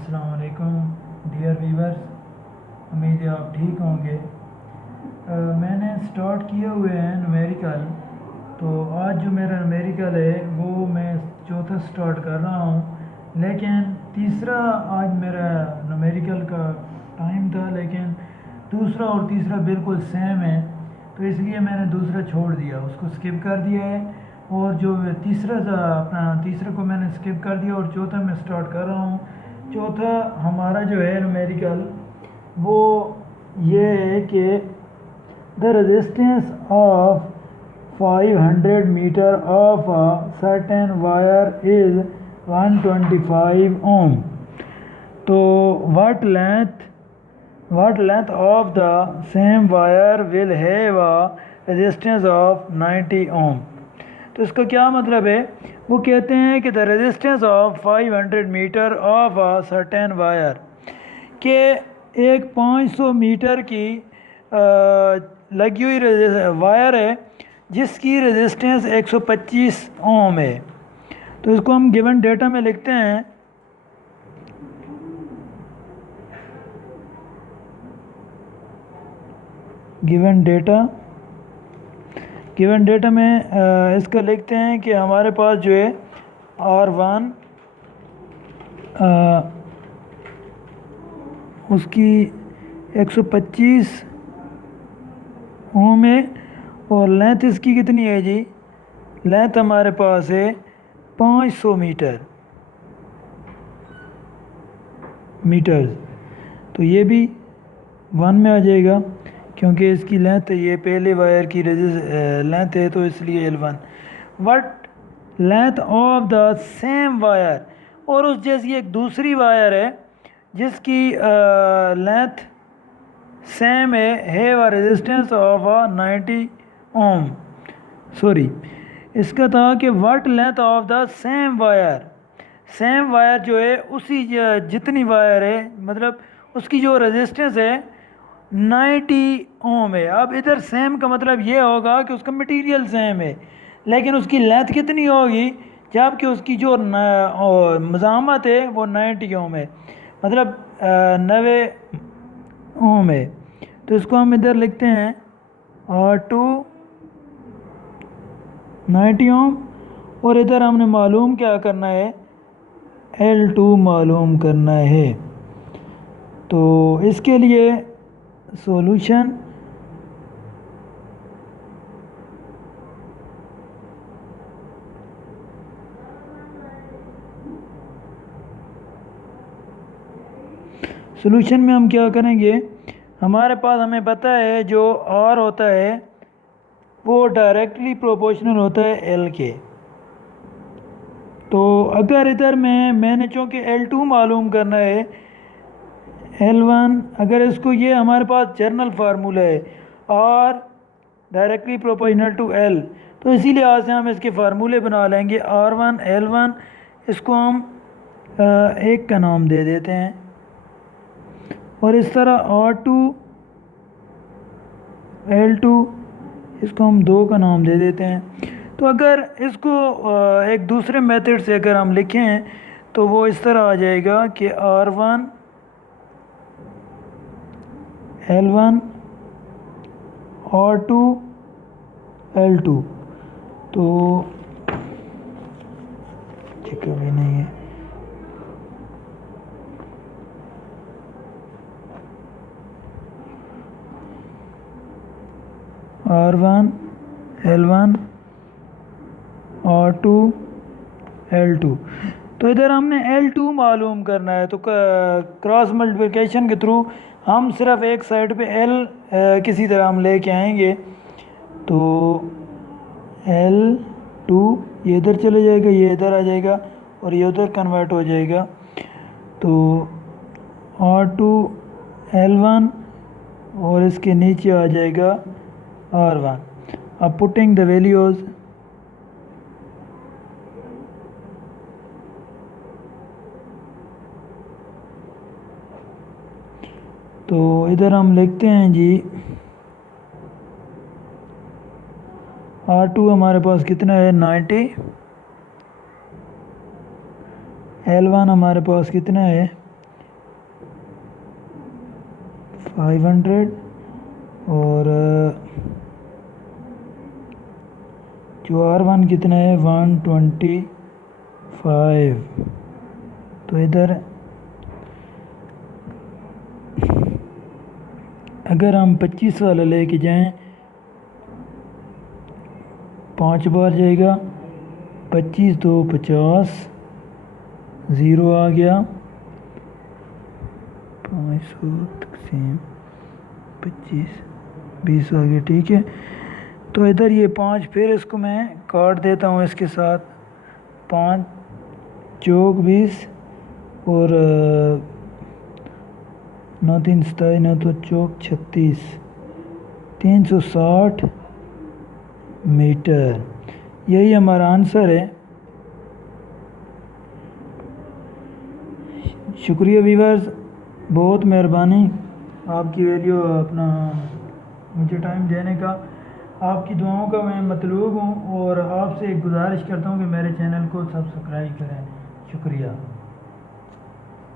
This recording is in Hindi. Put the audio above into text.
अस्सलाम वालेकुम डियर वीवर्स। उम्मीद है आप ठीक होंगे। मैंने स्टार्ट किए हुए हैं न्यूमेरिकल। तो आज जो मेरा न्यूमेरिकल है वो मैं चौथा स्टार्ट कर रहा हूँ, लेकिन तीसरा आज मेरा न्यूमेरिकल का टाइम था, लेकिन दूसरा और तीसरा बिल्कुल सेम है, तो इसलिए मैंने दूसरा छोड़ दिया, उसको स्किप कर दिया है। और जो तीसरा था अपना, तीसरे को मैंने स्किप कर दिया और चौथा मैं स्टार्ट कर रहा हूँ। चौथा हमारा जो है न्यूमेरिकल वो ये है कि the resistance of 500 metre of a certain wire is 125 ohm. तो what length of the same wire will have a resistance of 90 ohm। तो इसका क्या मतलब है? वो कहते हैं कि the resistance of 500 metre of a certain wire, के एक 500 मीटर की लगी हुई वायर है जिसकी रेजिस्टेंस 125 ओम है। तो इसको हम गिवन डेटा में लिखते हैं। गिवन डेटा में इसका लिखते हैं कि हमारे पास जो है R1 उसकी 125 ओम है, और लेंथ इसकी कितनी है जी? लेंथ हमारे पास है 500 मीटर्स। तो ये भी 1 में आ जाएगा क्योंकि इसकी लेंथ, ये पहले वायर की लेंथ है, तो इसलिए L1। What length of the same wire, और उस जैसी एक दूसरी वायर है जिसकी लेंथ सेम है व रेजिस्टेंस ऑफ 90 ओम। सॉरी, इसका था कि what length of the same wire जो है उसी जितनी वायर है, मतलब उसकी जो रेजिस्टेंस है 90 ओम है। अब इधर सेम का मतलब ये होगा कि उसका मटेरियल सेम है, लेकिन उसकी लेंथ कितनी होगी, जबकि उसकी जो मज़ामत है वो 90 ओम है, मतलब 90 ओम है। तो इसको हम इधर लिखते हैं R2 90 ओम, और इधर हमने मालूम क्या करना है, L2 मालूम करना है। तो इसके लिए सॉल्यूशन में हम क्या करेंगे, हमारे पास हमें पता है जो R होता है वो डायरेक्टली प्रोपोर्शनल होता है L के। तो अगर इधर मैंने चूँकि L2 मालूम करना है, L1, अगर इसको, ये हमारे पास जर्नल फार्मूला है R directly proportional to L, तो इसी लिहाज से हम इसके फार्मूले बना लेंगे। R1 L1, इसको हम एक का नाम दे देते हैं, और इस तरह R2 L2, इसको हम 2 का नाम दे देते हैं। तो अगर इसको एक दूसरे मेथड से अगर हम लिखें तो वो इस तरह आ जाएगा कि R1 L1 R2 L2। तो ठीक है, भी नहीं है। R1 L1 R2 L2। तो इधर हमने L2 मालूम करना है, तो क्रॉस मल्टीप्लिकेशन के थ्रू हम सिर्फ एक साइड पे L किसी तरह हम लेके आएंगे। तो L2 ये इधर चले जाएगा, ये इधर आ जाएगा, और ये उधर कन्वर्ट हो जाएगा। तो R2 L1, और इसके नीचे आ जाएगा R1। अब पुटिंग द वैल्यूज़, तो इधर हम लिखते हैं जी R2 हमारे पास कितना है 90, L1 हमारे पास कितना है 500 और जो R1 कितना है 125। तो इधर अगर हम 25 वाला लेके जाएं 5 बार जाएगा, 25 2 50, 0 आ गया, 500 तकसीम 25 20 आ गया। ठीक है, तो इधर ये 5, फिर इसको मैं काट देता हूँ इसके साथ, 5 चौक 20 और 9 3 27, 9 तो चौक 36, 360 मीटर। यही हमारा आंसर है। शुक्रिया व्यूअर्स, बहुत मेहरबानी आपकी वैल्यू अपना मुझे टाइम देने का। आपकी दुआओं का मैं मतलूब हूँ और आपसे एक गुजारिश करता हूँ कि मेरे चैनल को सब्सक्राइब करें। शुक्रिया।